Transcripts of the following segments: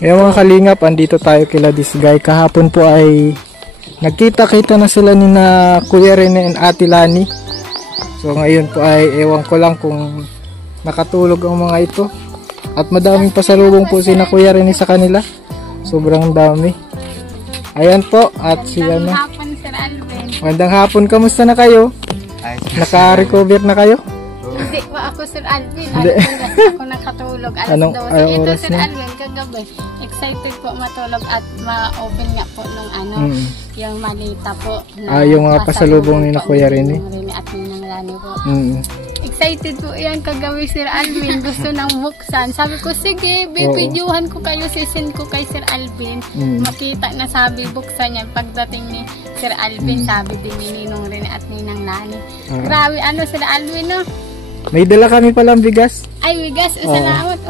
Yung mga kalingap, andito tayo kila Disgay. Kahapon po ay nagkita-kita na sila ni na Kuya Rene and Ate Lani. So ngayon po ay ewan ko lang kung nakatulog ang mga ito. At madaming pasalubong po si na Kuya Rene sa kanila. Sobrang dami. Ayan po, at si ano. Magandang hapon, Sir Alvin. Magandang hapon, kamusta na kayo? Naka-recover na kayo? Hindi pa ako, Sir Alvin. Hindi. Ako nakatulog. Anong 12. Ito, oras Sir na? Alvin, kagabi. Excited po matulog at ma-open nga po nung ano, yung malita po. Yung mga pasalubong ni na Kuya Rene. At Ninang Lani po. Excited po yan kagabi, Sir Alvin. Gusto nang buksan. Sabi ko, sige, bibidyohan ko kayo, sisend ko kay Sir Alvin. Makita na sabi, buksan yan. Pagdating ni Sir Alvin, sabi din ni Ninong Rene at Ninang Lani. Grabe, ano, Sir Alvin, no? May dala kami palang bigas. Ay, bigas. Salamat.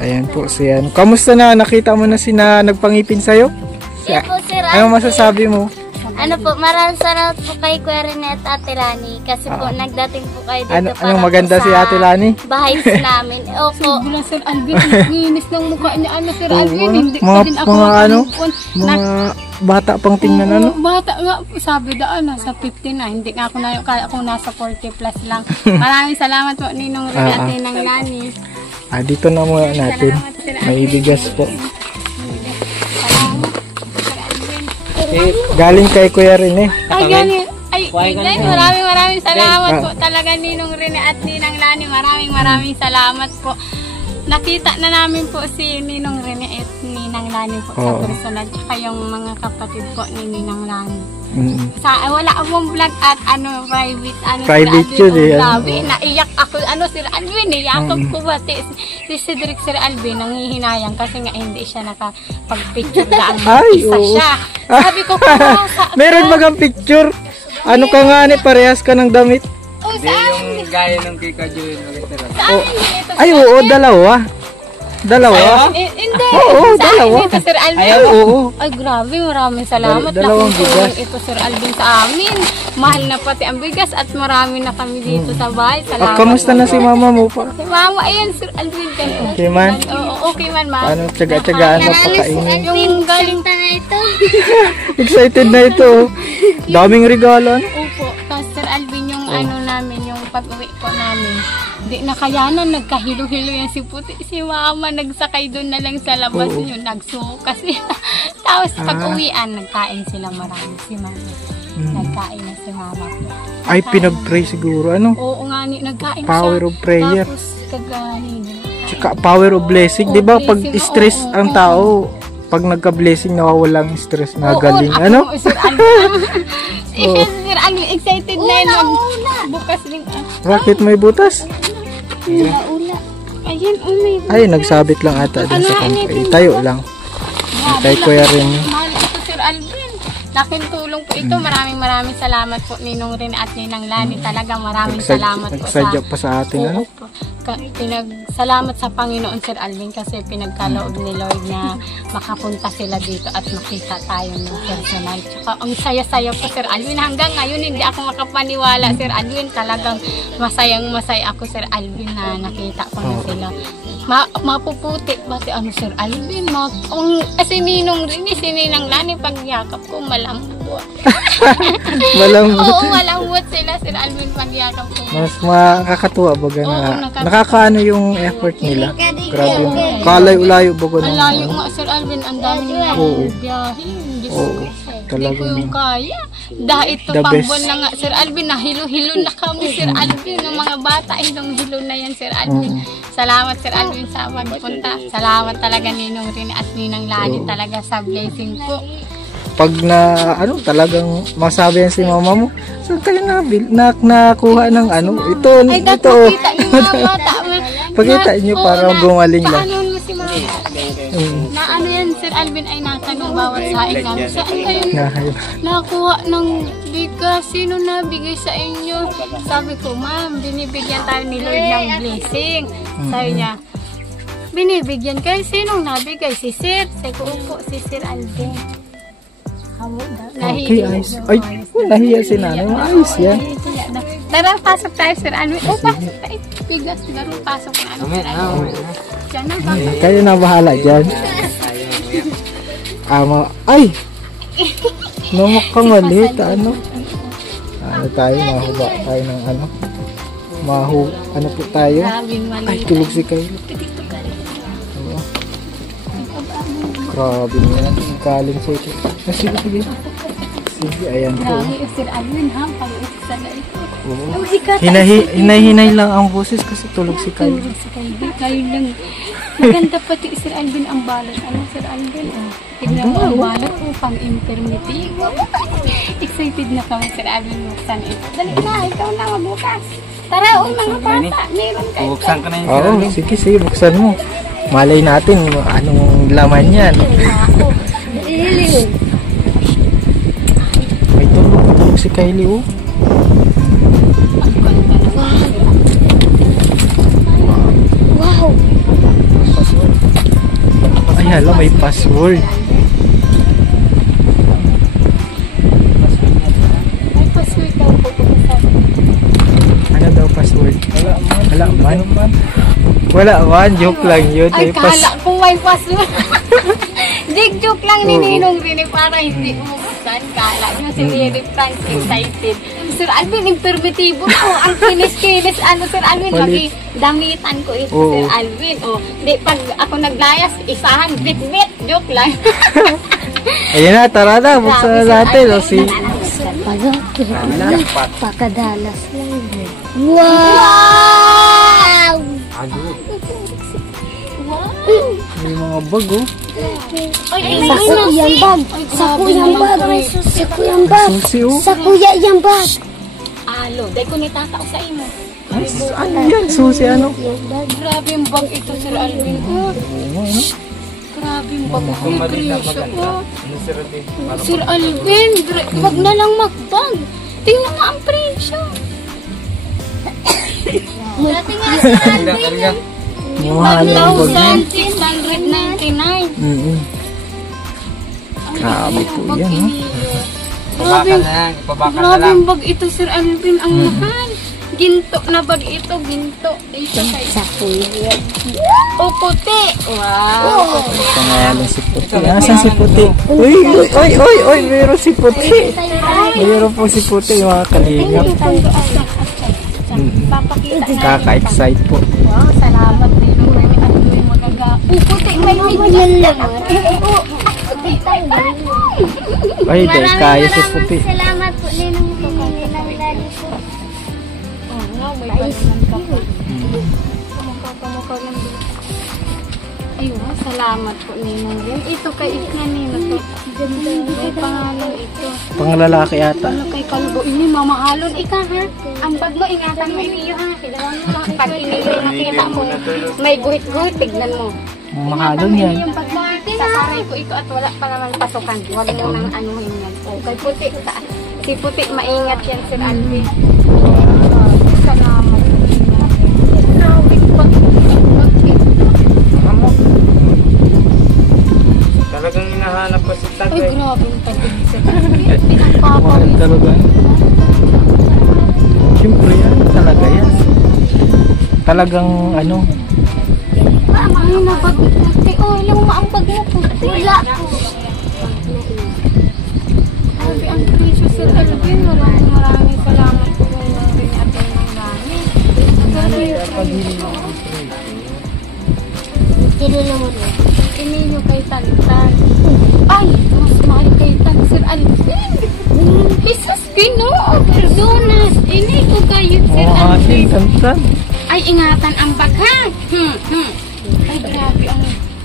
Ayan po siya. Kamusta na? Nakita mo na sina nagpangipin sa'yo? Yes po, Sir Ano masasabi mo? Ano po, maraming salamat po kay Kuya Rene at Ate Lani kasi po nagdating po kayo dito para Anong maganda po si Ate Lani? bahay po namin. Opo. Wala, Sir Alvin. Nginis ng mukha niya. Ano, Sir Alvin? Hindi Mga, pa din ako mga ano? makamupon. Mga bata pang tingnan ano? Bata nga, sabi daan, nasa 50 na. Hindi nga ako na, kaya ako nasa 40 plus lang. Maraming salamat po, Ninong Rene at Ninang Lani. Dito na muna natin. May bigas po. Galing kay Kuya Rene. Ay, ganyan. Ay, maraming salamat po. Talaga, Ninong Rene at Ninang Lani. Maraming salamat po. Nakita na namin po si Ninong Rene at Ninang Lani po sa personal. Tsaka yung mga kapatid po ni Ninang Lani. Wala akong vlog at ano, private. Ano, Private yun eh. Grabe, naiyak ako. Ano, Sir Alvin, yakap ko ba? Si Cedric, Sir Alvin, nangihinayang kasi nga hindi siya nakapag-picture daan. Isa siya. Sabi ko, meron bagang picture? Ano ka nga ni? Parehas ka ng damit? Hindi yung gaya ng kay Kajuin. Ay, oo, dalawa. Dalawa? Hindi. Oo, dalawa. Ito, Sir Alvin. Oo. Ay, grabe. Maraming salamat. Dalawang bigas. Ito, Sir Alvin, sa amin. Mahal na pati ang bigas at marami na kami dito sa bahay. Salamat. Kamusta na si mama mo pa? Si mama, ayan, Sir Alvin. Okay man? Oo, okay man, ma'am. Ano, tsaga-tsagaan mo pakainin? Yung galing na ito. Excited na ito. Daming regalo. Opo. Tapos, Sir Alvin, yung ano namin, yung pag-uwi po namin. Di na kayanan, nagkahilo-hilo yan si Puti. Si mama, nagsakay doon na lang sa labas yun. Nagsuka sila. Tapos pag-uwian, nagkain sila marami si mama. Nagkain na si mama po. Ay, pinag-pray siguro. Ano? Oo nga, nagkain Power siya. of prayer. Tapos kagahin. Tsaka power of blessing. Di ba pag stress ang tao, pag nagka-blessing, nawawalang stress na galing. Ano? Sir Alvin. Sir Alvin, excited na yun. Bukas din. Bakit may butas? Ula. Ayan, may Ay, nagsabit lang ata dun sa kampay. Tayo lang. Kay Kuya Rene. Mahal ito, Sir Alvin. Laking tulong po ito. Maraming salamat po, Ninong Rene at Ninang Lani. Talaga maraming salamat po Nagsadya pa sa atin. Ano? Salamat sa Panginoon, Sir Alvin, kasi pinagkaloob ni Lord na makapunta sila dito at makita tayo ng personal. Tsaka ang saya-saya po, Sir Alvin. Hanggang ngayon, hindi ako makapaniwala, Sir Alvin. Talagang masayang-masaya ako, Sir Alvin, na nakita ko na sila. Mapuputi ba si Sir Alvin? Kasi Ninong rin, si Ninang Lani, pagyakap ko, malambot. Malambot. Oo, malambot sila, Sir Alvin, pagyakap ko. Mas makakatuwa baga na nakakaano yung effort nila. Grabe yung kalay-ulayo baga Ang na. layo nga, Sir Alvin, ang dami na biyahe. Diyos ko, hindi ko yung kaya. Dahil ito The pang best. buwan na nga, Sir Alvin, nahilo-hilo na kami, Sir Alvin. Ng mga bata, hilong-hilo na yan, Sir Alvin. Salamat, Sir Alvin, sa pagpunta. Salamat talaga, Ninong Rene at Ninang Lani, talaga sa blessing po. Pag talagang masabi yan si mama mo, saan kayo nakuha ng ano? Ito. Pakita niyo mga bata. Pakita niyo para gumaling lang. Paano mo si mama? Na ano yan, Sir Alvin, ay natanong bawat saing namin. Saan kayo nakuha ng bigas? Sino nabigay sa inyo? Sabi ko, ma'am, binibigyan tayo ni Lord ng blessing. Sabi niya, binibigyan kayo? Sinong nabigay? Si Sir. Sabi ko, upo, si Sir Alvin. Okay, ayos. Ay, nahiya si nanay. Ayos yan. Tara, pasok tayo, Sir Alvin. Pasok tayo. Bigas, pasok na. Sir Alvin. Diyan na, pasok. Kayo na bahala dyan. Ay! Namak ka maliit, ano? Ano tayo, mahuba tayo ng ano? Ano po tayo? Grabing Ay, maliit. tulog si Kyle. Oo. Grabe naman. Galing sa ito. Sige, sige. Sige, ayan po. Grabe, Sir Alvin ha, pag-uisa na ito. Oo. Ang sikat. Hinay-hinay lang ang boses kasi tulog si Kyle. Tulog si Kyle. Kayo lang. Maganda pati Sir Alvin ang balot. Ano Sir Alvin? Tignan mo ang balot po pang infirmity. Excited na kami Sir Alvin buksan ito. Dali na, ikaw na magbukas. Tara, mga bata. Meron kayo. Buksan ko na yung Oo, sirali. sige, sige, buksan mo. Malay natin anong laman yan. May tulog si Kylie, oh. Wow! Ay, hala, may password. May password daw po. Ano daw password? Wala man. Wala man, joke lang yun. Ay, May pass- kala ko may password. Joke lang ni Ninong Rini para hindi umuksan. Kala nyo si Mary France excited. Sir Alvin, impermitibo na. Oh, ang kinis-kinis. Ano, Sir Alvin, Mali. damitan ko ito, Oo. Sir Alvin. Oh, di, pag ako naglayas, isahan, bit-bit. Joke lang. Ayun na, tara na, buksan na natin. O, si... Pakadalas lang. Wow! May mga bag, oh. Ay, Sa kuyang bag. Sa kuyang bag. Sa kuyang bag. Susi, oh. Sa kuya yung bag. Alo, dahil ko nitatao sa imo. Ano yan? Susi, ano? Grabe yung bag ito, Sir Alvin. Oh, Oo, ano? grabe yung bag. Ang presyo. Oh. Ano sirali? Sir Alvin, wag na lang magbag. Tingnan mo ang presyo. Dati nga, Sir Alvin, Karga. Mahal ang bag niya. 1,699. Grabe po Bag yan, oh. iniyo. Ipabaka Grabe, na lang. Ipabaka na grabe lang. yung bag ito, Sir Alvin. Ang mahal. Ginto na bag ito, ginto. Ito Sa kuya. O, puti. Wow. Pangalan si Puti. Nasaan si Puti? Uy, uy, uy, uy, meron si Puti. Meron po si Puti, mga kalingap. Papakita na. Kaka-excite po. Wow, salamat din. At may magaga. Puti, may Ay, dahil kaya si Puti. Salamat po ninong nilang lalo po. Oh, wow, may balinan ka pa. Kamukha lang dito. Ayun, salamat po ninong yan. Ito kay kanino to. May pangalan ito. Panglalaki yata. Ano kay Kalbo, ini mamahalon ika ha. Ang bag mo, ingatan mo iniyo ha. Kailangan mo lang. Pag iniyo nakita mo, may guhit-guhit, tignan mo. Mahalon yan. Yung pag sasaray ko ito at wala pa naman pasukan. Huwag mo nang anuhin yan. Okay, puti. Si Puti, maingat yan, Sir Alvin. Salamat. Grabe, pag Talagang hinahanap pa si Tag ay, eh. grabe yung pag-ibig, Sir Alvin. Pinagpapa. Mahal talaga. Siyempre yan, talaga yan. Talagang ano, Ay, nabag mo puti. Oh, ilang maambag mo puti. Wala. Grabe, ang precious, Sir Alvin. Maraming salamat po kung rin atin ng gamit. Kinula mo rin. Ininyo kay Tantan. Ay, mas mahal kay Tan, Sir Alvin. Jesus, Ginoo, perdonas. Ini ko kayo, Sir mga Alvin. tantan. Ay, ingatan ang baghang. Ay, grabe.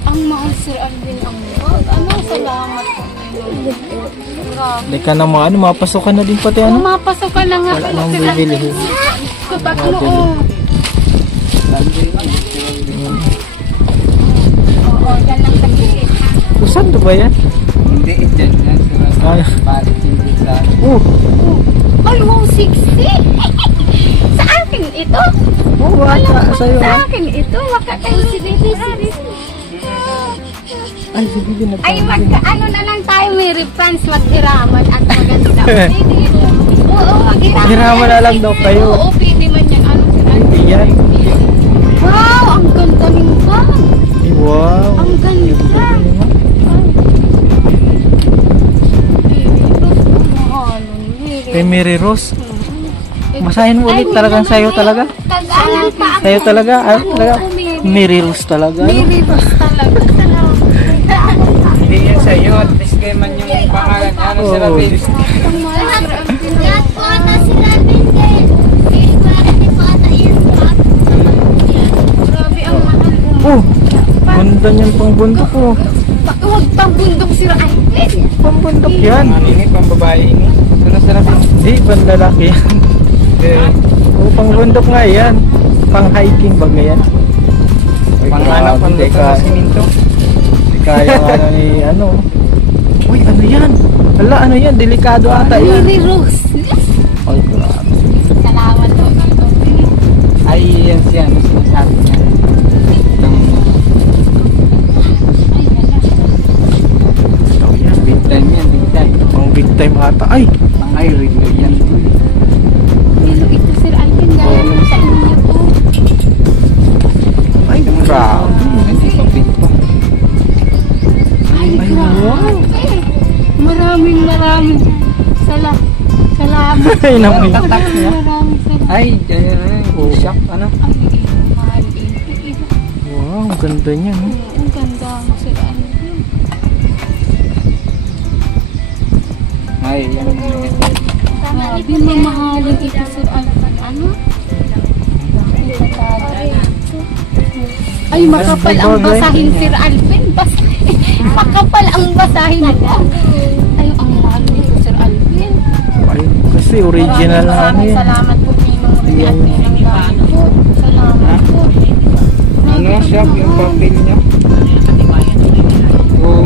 Ang mahal, Sir Alvin. Ang bag. Ano, salamat po. Grabe. Hindi ka na mga ano, mapasok ka na din pati ano. Pumapasok ka na nga Wala po, nang Sir Alvin. bibilihin. Kabag mo, oh. Oo, yan lang tagiliit. Saan to ba yan? Hindi, dyan yan. Ay. Balik hindi sa... Ay, wow, 60. Sa akin ito. Oh, bata sa'yo Sa ah. akin ito. Waka kayo si Ay, sige na. Ay, ano na lang tayo, Mary France, maghiraman at maganda. Oo, maghiraman. Hiraman na lang daw kayo. Oo, pwede man yan. Ano, Sir Alvin? Hindi yan. Wow, ang ganda ng bag. Ay, wow. Ang ganda. Ay, Kay Mary Rose. Masahin mo ulit talagang sayo talaga. Tag-anan pa ako. Sayo talaga. Talaga. Mary Rose talaga. Ano? Mary Rose talaga. Hindi yan sa'yo. At least kayo man yung pangalan niya. Ano sila, Oo. Bin? Lahat po ata sila din kay Querinette po ata yun po. Grabe ang mahal. Oh, ganda niyan pang bundok oh. Huwag pang bundok Sir Alvin. Pang bundok yan. Ano ini? Pang babae ini? Ano sila, Bin? Di, pang lalaki yan. Oh, pang bundok nga yan. Pang hiking ba yan? Pangalan, pang Di lupa sa siminto. kaya ano ni ano. Uy, ano yan? Hala, ano yan? Delikado ata yan. Mary Rose. Ay, grabe. Salamat po. Ay, yan siya. Ano sinasabi niya? Oh, yan. Big time yan, big time. Pang big time ata. Ay, Ay, regular yan. Pero ito Sir Alvin, galing sa inyo po. ay, grabe. Hindi pa big pa. Ay, Ay, grabe. wow. Maraming salamat. Ay, naman. Tatak niya. Maraming salamat. Ay, dyan yan. Oo. Shock, ano? Ay, mahal eh. Wow, ang ganda niya. No? Ang ganda mo Sir Alvin. Ay, yan. Grabe, mamahalin ito Sir Alvin. Ano? Ay, makapal ang basahin Sir Alvin. Makapal ang basahin ko. Ay, ang mahal nito Sir Alvin. Ay, kasi original na ano Maraming yan. salamat po Pinong Rene at Pinong Lalo po. Salamat po. Ano, shock yung papel niya? Oo.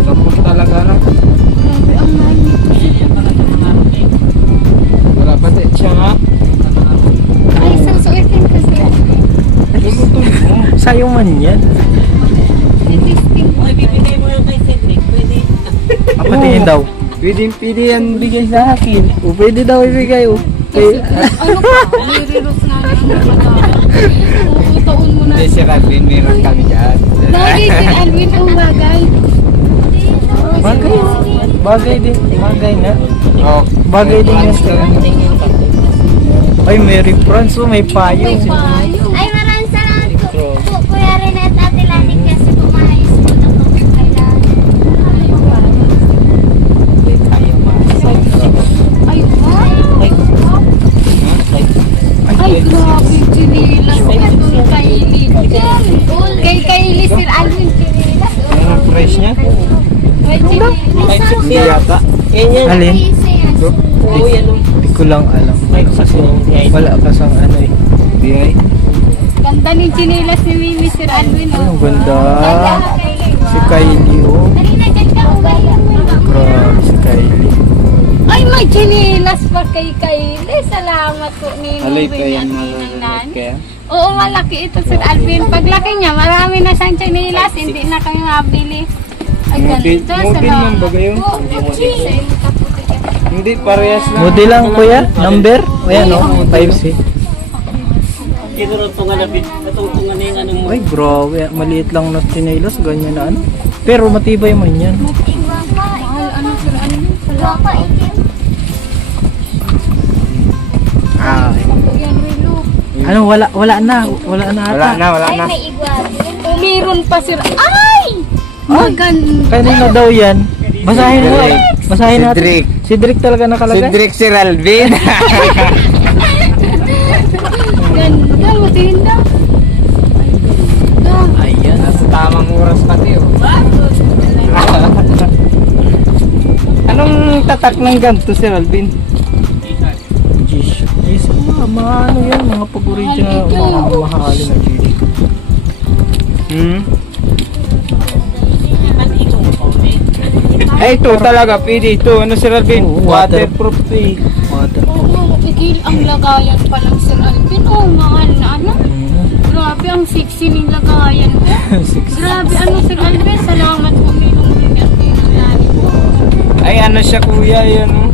Tapos talaga, no? Grabe ang mahal nito Sir Alvin. Wala pa siya nga. Ay, isang suotin ka Sir Alvin. Tulutol mo. Sayo man yan. Existing po. Patingin daw. Pwede yan bigay sa akin. O, pwede daw ibigay. O. Kasi, ano ka? Mary Rose nga lang. Taon mo na. Hindi, si Radwin, meron kami dyan. Lagi Sir Alvin ang bagay. Bagay. Bagay din. Bagay na. Oh, Bagay din yan. Ay, Mary France. Oh, may payo. May payo. Ay, maraming salamat po Kuya Renette at Ate Lani kasi po maayos po na po kailangan. Ay, ay, grabe, chinilas. Ito, Kylie. Kay Kylie, Sir Alvin, chinilas. Ano price niya? May chinilas. Hindi yata. Alin? Oo, yan. Hindi ko lang alam. Kasi wala kasang ano eh. Hindi ay. Ganda ni chinilas ni Mimi, Sir Alvin. Ay, ang ganda. Kylie. Si Kylie, oh. Dali na dyan ka, ugay. Grabe si Kylie. Ay, may chinilas pa kay Kylie. Salamat po ni Alay Mimi pa yan at Ninang nalulunod Nan. kaya. Oo, malaki ito, Sir Alvin. Paglaki niya, marami na siyang chinilas. Hindi na kayo mabili. Ay, Model- ganito. model man ba kayo? Hindi, parehas lang. Model lang kuya? Number? O yan o, 5C. Ay, grabe. Maliit lang na tinilos. Ganyan na ano. Pero matibay man yan. Mahal, ano, Sir Alvin? Wapa, itim. Ah, Yan, Relo. ano, wala na. Wala na ata. Wala na, wala Ay, na. may igual. Meron pa, Sir. Ay! Maganda. Kanina daw yan. Basahin mo. Cedric. Basahin natin. Cedric. Cedric talaga nakalagay. Cedric si Ralvin. Ganda, matinda. Ayan. Nasa tamang oras pati, oh. Anong tatak ng ganito si Ralvin? G-Shock. Mga ano yan. Mga pag-original. Mga mahalin na G-Shock. Ay, ito talaga, pwede ito. Ano si Ralvin? Oo, Waterproof to eh. Water. Oo, tigil ang lagayan pa lang, Sir Alvin. Oh, mahal na ano. Grabe, ang sexy ng lagayan ko. Grabe, ano, Sir Alvin. Salamat po, Minong Rene at Minong Lani po. Ay, ano siya kuya, yun, oh.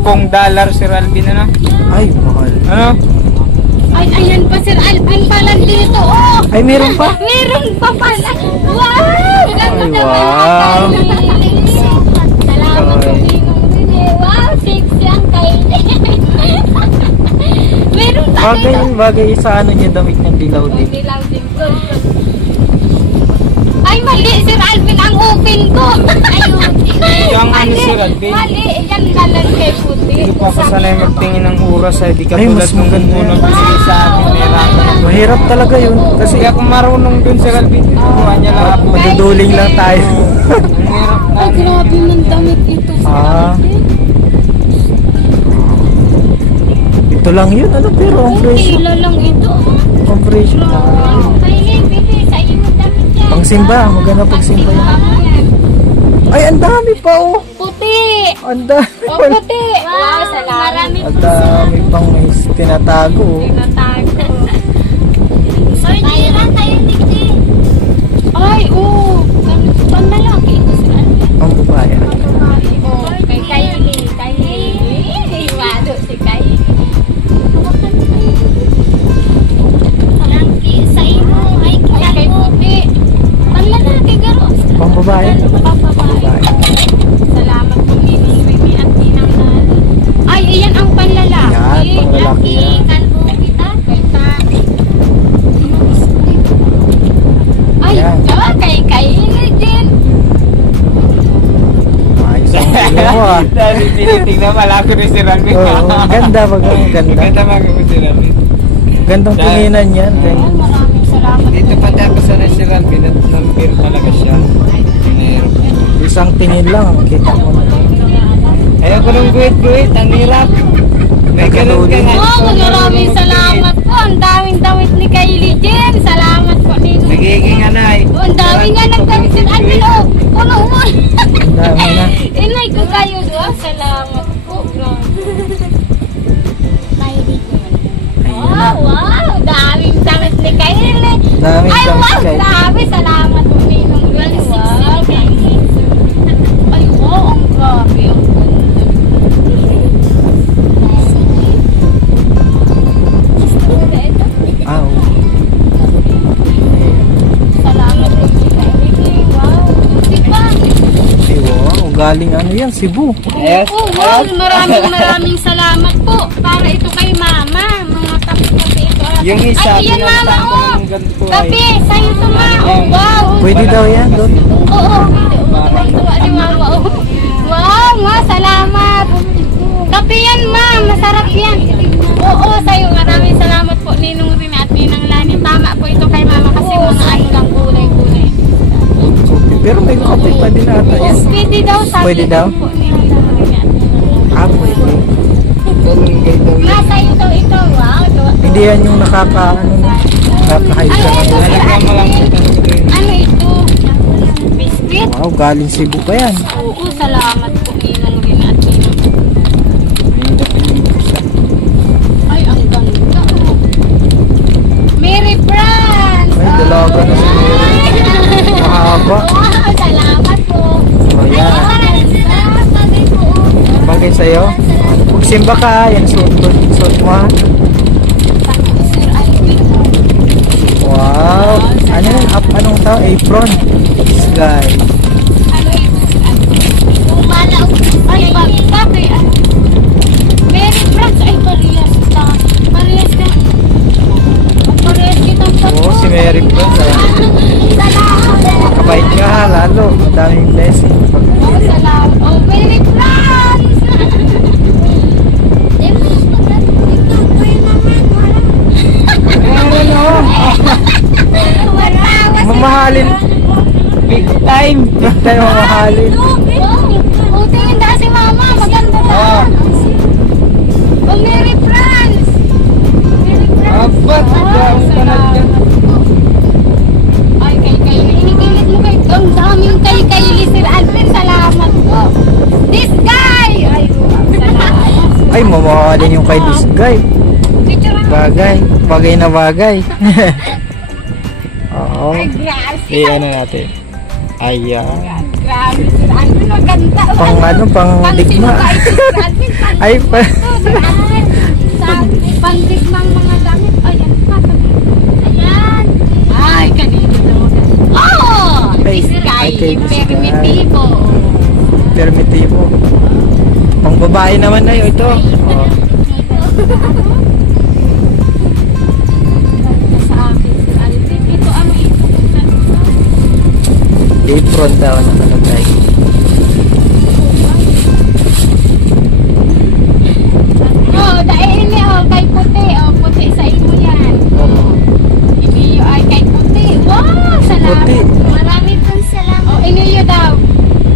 Kung dollar si Ralvin, ano? Ay, mahal. Ano? Ay, ayan pa, Sir Alvin pala dito. Oh! Ay, meron pa? Meron pa pala. Wow! Ay, wow. Salamat po Ninong Rene. Wow, sexy ang Kylie. Meron tayo. Bagay sa ano niya, damit niya dilaw din. Dilaw din. Good, good. Ay, mali. Sir Alvin, ang open ko. Ayun. Yung ano Sir Alvin. Mali. Yan kalan kay puti. Hindi pa ako sanay magtingin ng oras ay di Ay, katulad mas nung maganda unang yan. binigay sa akin. Nahirapan. Mahirap talaga yun. Kasi Kasi ako marunong dun Sir Alvin. Kuha niya lang ako. maduduling lang tayo. Ang hirap na. Ay, grabe ng damit ito. Sir Ah. Alvin. Ito lang yun, ano, pero ang presyo. Kilo lang ito. Ang presyo na. Wow. Kylie, bili. Sa'yo mo damit yan. Pang simba, maganda pag simba yan. Ay, ang dami pa oh. Puti. Ang dami O, pa. puti. Wow, salamat. Marami Ang dami pang may tinatago oh. Tinatago. Sorry, tira tayo tigdi. Ay, oo. Panlalaki ito si Alvin. Ang babae. Oh, kay Kylie. Kylie. Wado si Kylie. Sa imo ay Ay, kay Puti. Panlalaki, garo. Pang babae. Papabahay. Salamat po Ninong Rene at Ninang Nani. Ay, iyan ang panlalaki. Yan, panglalaki yan. kalbo kita. Kita. Ay, Yan. kay Kylie din. Ayos ang ulo mo ah. Dahil tinitingnan pala ako ni Sir Alvin. Oo, ganda ba? Ganda. Ganda mga ko Sir Alvin. Gandang tinginan yan. Ay, maraming salamat. Dito pa tayo sa Sir Alvin at number talaga siya. Mahirap. Isang tingin lang, kita mo na. Ayoko nung guhit-guhit. Ang hirap. May ganun ka nga. Oh, maraming salamat po. Ang daming damit ni Kylie Jen. Salamat po Ninong. Nagiging anay. Oh, ang dami nga nagdamit si Alvin. Oh, puno mo. Ang dami na. Inay ko kayo doon. Salamat po. Ayan na. Wow, daming damit ni Kylie. Daming Ay, damit wow, kay dami. Salamat po Ninong. Wow. Ay, wow, ang grabe. Ang ganda. Ah, oo. Salamat po si Kylie. Wow. Diba? Ay, wow. Galing ano yan, Cebu. Yes. Oh, wow, maraming salamat po. Para ito kay Mama. Mga kape ito. Yung isa, Ay, iyan Mama, pinuntahan ko oh. ng ganito ay. Kape, sa'yo to Ma. Oh, wow. Pwede daw yan doon. Oo. Tuwa ni Mama, oh. Wow, Ma, salamat. Kape yan, Ma. Masarap yan. Oo, sa'yo. Maraming salamat po, Ninong Rene at Ninang Lani. Tama po ito kay Mama kasi mga ano lang kulay-kulay. Pero may kape pa din ata yan. Pwede daw sa Pwede daw? po, Ninang Rene at Ninang Ah, pwede. Kalunggay daw Ma, yan. sa'yo daw ito. Wow. Hindi yan yung nakaka-hype Ay, ka ito kanina. si Lalagyan mo lang Alvin. ito. Ano ito? Biscuit? Wow, galing Cebu pa yan. Oo, salamat po Ninang Rene at Ninang. Ay, ang ganda. Oh. Mary France! Ay, dalaga na si Mary. Mahaba. Wow, salamat po. O yan. Bagay sa'yo. Kung simba ka, yan suot mo ha. Sir Alvin. Wow. Ano yun? Anong tao? Apron. This guy. Ano ito? Ay, bakit? Mary France. Ay, parehas ka. Parehas ka. Parehas kitang Oo, si Mary Prince. Makabait ka ha, lalo. Ang daming blessing. Oh, salamat. Oh, Mary France! Mamahalin. Big time. Big time mamahalin. Oh, tingin na si Mama. Maganda na. Oh, Mary France! Mary France! Apat. Gawin ka na dyan. Ay, kay Kylie. Inikilit mo kay... Ang daming kay Kylie, Sir Alvin. Salamat po. This guy! Ay, salamat. Ay, mamahalin yung kay this guy. Picture ako. Bagay. Bagay na bagay. Oo. Ay, grabe. Ano natin? Ayan. Grabe, Sir Alvin. Maganda. Pang ano, pang digma. Pang Sir Alvin. Ay, pa. Sir Alvin. Pang digmang mga damit. Ayan. Ayan. Ay, kanina daw. Oh! Ay, This guy. ay, kay Miss Guy. Permitibo. Permitibo. Pang babae naman na yun ito. Oh. Sa akin, Sir Alvin. Ito, ano ito? Apron daw nakalagay. Oh, dahil ini, oh, kay puti. Oh, puti sa imo yan. Oh. Iniyo ay kay puti. Wow, salamat. Puti. Marami pong salamat. Oh, iniyo daw.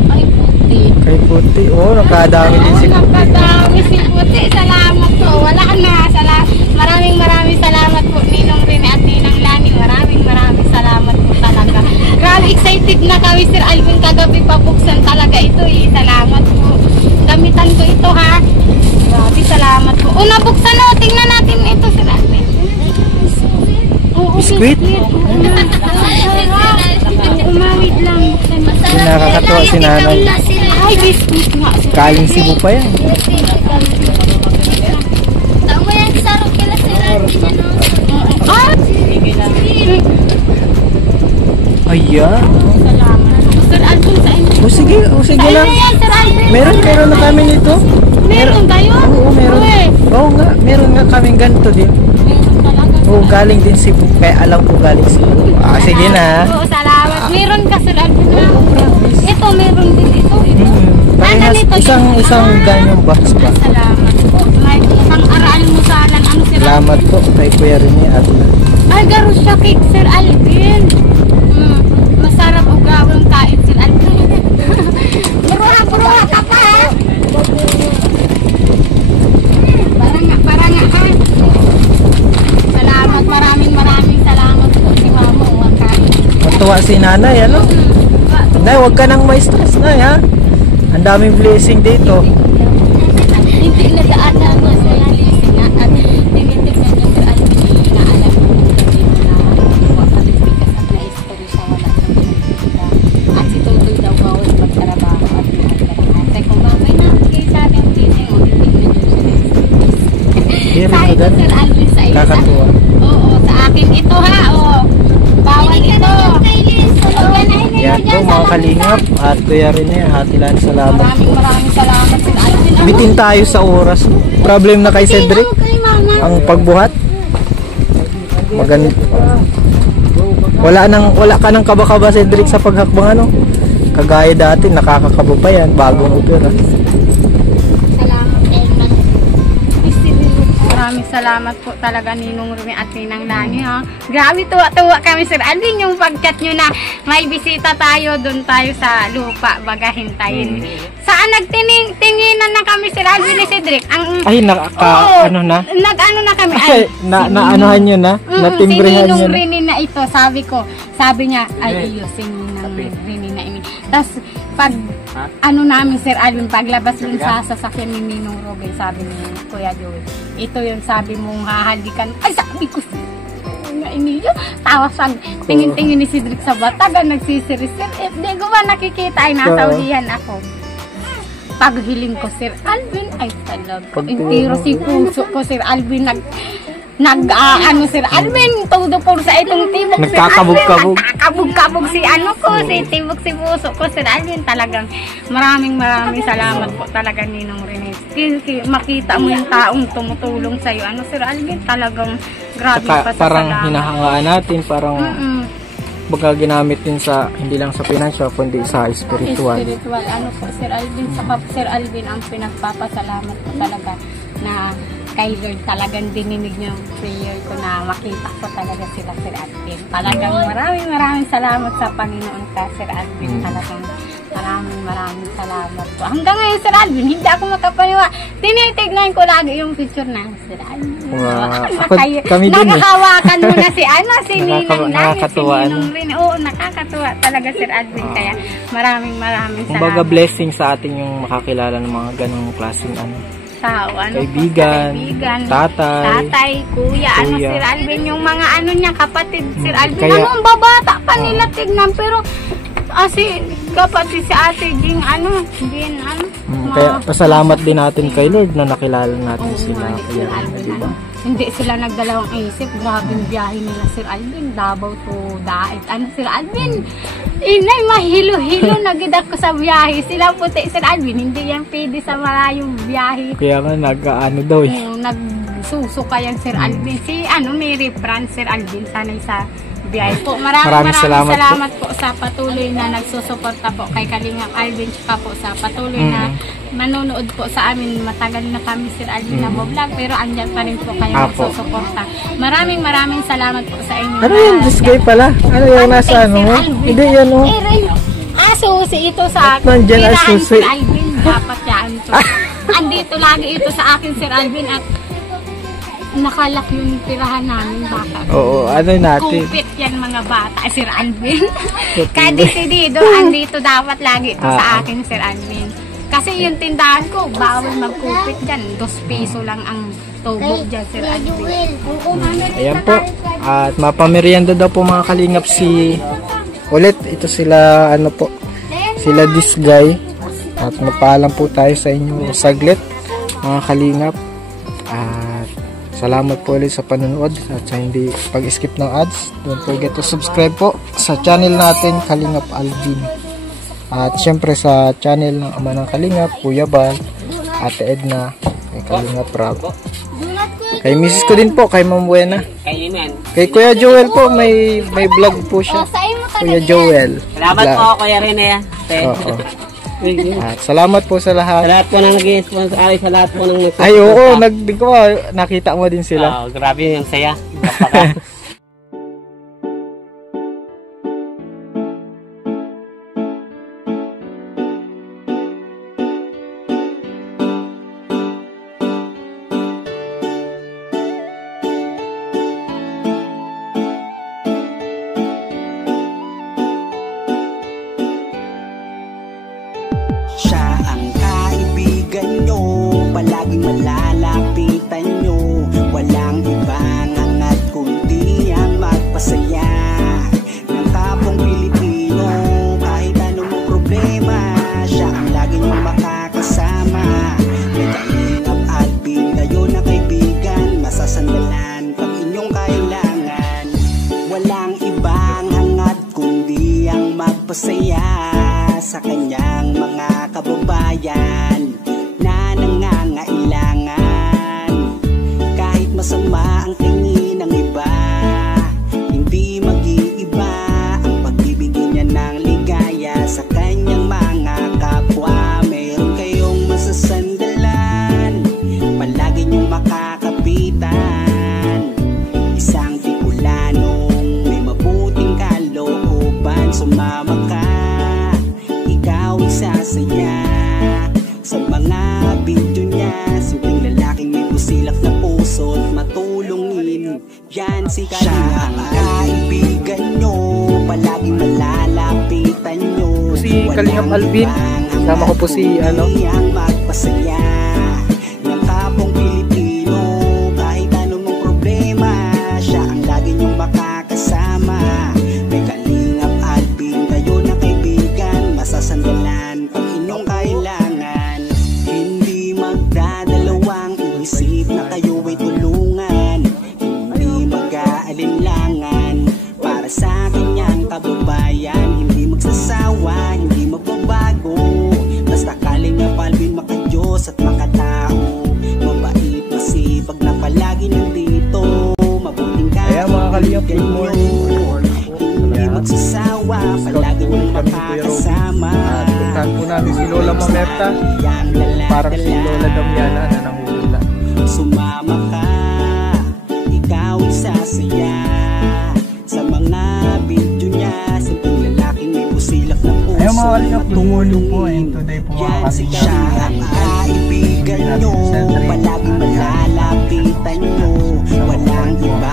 Ay, puti. Kay puti. Oh, nakadami din si Oh, puti. nakadami si puti. Salamat po. Wala na. Maraming salamat po, Ninong Rene at Ninang Lani. Maraming salamat po talaga. Grabe, excited na kami, Sir Alvin. Kagabi pa buksan talaga ito eh. Salamat po. Gamitan ko ito, ha. Grabe, salamat po. Oh, nabuksan o. Tingnan natin ito, Sir Alvin. Oo, Biskuit? Umawid lang. Buksan mo. Nakakatawa si nanay. Ay, biscuit nga. Galing Cebu pa yan. Taong mo yan, sarong kila sila. Ah! Ayan. Salamat. Sir Alvin, sa inyo. O sige lang. Ayun yan, Sir Alvin. Meron na kami nito. Meron kayo? Oo, meron. Uy, Oo nga, meron nga kaming ganito din. meron talaga. Oo, galing din Cebu. Kaya alam ko galing Cebu. Ah, sige na. Oo, salamat. Meron ka, Sir Alvin, na. Ito, meron din ito. Parehas, isang ganyang box ba? Salamat po. May isang araan mo sana. Ano, Sir Alvin? Salamat po kay Kuya Rene at Ay, garo siya cake, Sir Alvin. Masarap o gawang kain, Sir Alvin. Buruha ka pa, ha? Baranga, ha? Salamat, maraming salamat po si Mama. matuwa si nanay, ano? Nay, huwag ka nang may stress, nay, ha? Ang daming blessing dito. Hindi na daan na mga sa blessing at tinitignan niyo Sir Alvin na alam mo na wakalibigas at na-story sa wala sa pinagkita. At si Tutoy daw bawal magtrabaho at magtrabaho. Kaya kung mamay na, kayo sabi ang blessing o titignan niyo Very Sabi ko good. Sir Alvin sa iyo. Kakatuwa. Oo, sa akin ito ha. Oo. Bawal ito. Yan po mga kalingap at Kuya Rene, hatilan salamat. Maraming salamat Sir Alvin. Bitin tayo sa oras. Problem na kay Cedric. Kay Mama. Ang pagbuhat. Maganda. Wala ka nang kaba-kaba Cedric sa paghakbang ano. Kagaya dati nakakakabo pa yan bagong opera. Maraming salamat po talaga Ninong Rumi at Ninang Lani, ha. Grabe, tuwa-tuwa kami Sir Alvin yung pag-chat nyo na may bisita tayo, doon tayo sa lupa, baga hintayin. Saan nagtinginan na kami Sir Alvin ni Cedric? Ay, Oo, ano na? Nag-ano na kami. Ay, naanuhan nyo na? Natimbrehan si nyo Ninong na? Rini na ito, sabi niya, ay iyo, si Ninang Rini na ini. Tapos, pag ano namin Sir Alvin, paglabas dun sa sasakyan ni Ninong Rogel, sabi ni Kuya Joey, ito yung sabi mong hahalikan. Ay, sabi ko, nga iniyo. Tawa siya, tingin-tingin ni Cedric sa batagan, nagsisirisir. Di ko ba nakikita, ay nasa ulihan ako. Paghiling ko Sir Alvin, ay talaga. Pero si puso ko Sir Alvin, ano Sir Alvin, todo po sa itong tibok Sir Alvin. Nagkakabog-kabog si ano ko, si tibok si puso ko Sir Alvin. Talagang maraming salamat po talaga Ninong Rene. Makita mo yung taong tumutulong sa'yo. Ano Sir Alvin, talagang grabe pa sa Parang salamat. hinahangaan natin, parang baga ginamit din sa, hindi lang sa financial, kundi sa spiritual. Spiritual, ano po, Sir Alvin, sa Sir Alvin ang pinagpapasalamat ko talaga na kay Lord talagang dininig niyo yung prayer ko na makita ko talaga sila Sir Alvin. Talagang maraming salamat sa Panginoon ka Sir Alvin. Talagang maraming salamat po. Hanggang ngayon Sir Alvin, hindi ako makapaniwa. Tinitignan ko lagi yung picture na Sir Alvin. Wow. Kami din nakahawakan mo na si si Ninang Lani, si nakakatuwa, Ninong Rin. Oo, nakakatuwa talaga Sir Alvin. Kaya maraming salamat. Kumbaga blessing sa atin yung makakilala ng mga ganong klaseng tao, kaibigan, tatay, kuya, ano Sir Alvin, yung mga ano niya, kapatid Sir Alvin, Kaya, ang babata pa nila tignan, pero kapatid si Ate Jing, kaya pasalamat din natin kay Lord na nakilala natin sila. Kaya, diba? hindi sila nagdalawang isip. Grabing biyahe nila, Sir Alvin. Davao to Dait. Ano, Sir Alvin? Inay, mahilo-hilo na gid ako sa biyahe. Sila puti, Sir Alvin. Hindi yan pwede sa malayong biyahe. Kaya nga nag-ano daw eh. Nagsusuka yan, Sir Alvin. Si Mary Fran, Sir Alvin, sanay sa biyahe po. Maraming Maraming salamat po sa patuloy na nagsusuporta po kay Kalingap Alvin, tsaka po sa patuloy na manonood po sa amin. Matagal na kami, Sir Alvin, na vlog, pero andyan pa rin po kayo nagsusuporta. Maraming salamat po sa inyo. Ano yun? Disgay pala? Ano yung nasa ano? Hindi yan o. Susi ito sa akin. Nandyan ang Tirahan, susi. Sir Alvin. Dapat yan ito. Andito lagi ito sa akin, Sir Alvin, at nakalak yung tirahan namin bata. Oo, ano natin? Kupit yan mga bata, Sir Alvin. Kaya decidido, andito dapat lagi ito sa akin, Sir Alvin. Kasi yung tindahan ko, bawal magkupit dyan. 2 piso lang ang tubo dyan, Sir Alvin. Ayan po. At mapamerienda daw po mga kalingap si ulit. Ito sila, ano po, sila Disgay. At magpaalam po tayo sa inyo saglit, mga kalingap. At salamat po ulit sa panonood at sa hindi pag-skip ng ads. Don't forget to subscribe po sa channel natin, Kalingap Alvin. At syempre sa channel ng ama ng Kalingap, Kuya Bal, Ate Edna, kay Kalingap Rob. Kay misis ko din po, kay Ma'am Buena. Kay Kuya Joel po, may vlog po siya. Kuya Joel. Salamat po, Kuya Rene. Oo. At salamat po sa lahat. Sa lahat po ng nag-sponsor, sa lahat po ng nag-sponsor. Ay, oo, nakita mo din sila. Grabe yung saya. Siya ang kaibigan nyo, palaging malalapitan nyo. Walang ibang angat kundi ang magpasaya ng kapong Pilipino. Kahit anong problema, siya ang lagi nyo makakasama. May Kalingap Alvin, kayo na kaibigan, masasandalan pag inyong kailangan. Walang ibang hangat kundi ang magpasaya sa kanyang mga kababayan na nangangailangan. Kahit masama ang tingin ng iba, hindi mag-iiba ang pagbibigay niya ng ligaya sa kanyang mga kapwa. Meron kayong masasandalan, palagi niyong makakapitan. Isang Bicolanong may mabuting kalooban, sumama ka, ikaw isasaya sa mga video niya. Simpleng lalaking may busilak na puso't matulungin, yan si Kalingap. Siya ang kaibigan nyo, palaging malalapitan nyo. Si Kalingap Alvin, sama ko po si ano, ang magpasaya ng kapong Pilipino. Kahit anong problema, siya ang lagi nyong makakasama. May Kalingap Alvin, kayo na kaibigan, masasandalan pag inyong kailangan. Hindi magdadalawang isip na kayo ay tulungan. Hindi mag-aalinlangan para sa kanyang kababayan. Hindi magsasawa, hindi magbabago. Basta Kalingap Alvin, makadiyos at makatao. Mabait, masipag na palagi nandito. Mabuting Ayan mga Kalingap, good morning. hindi magsasawa, palagi niyong makakasama. At puntahan po namin si Lola Mamerta, parang si Lola Damiana na nanguhula. Sumama ka, ikaw isasaya sa mga video niya. Simpleng lalaking may busilak na puso. Ayan mga Kalingap, good morning po, and today po mga Yan si Kalingap, siya ang kaibigan nyo, palagi malalapitan nyo. Walang iba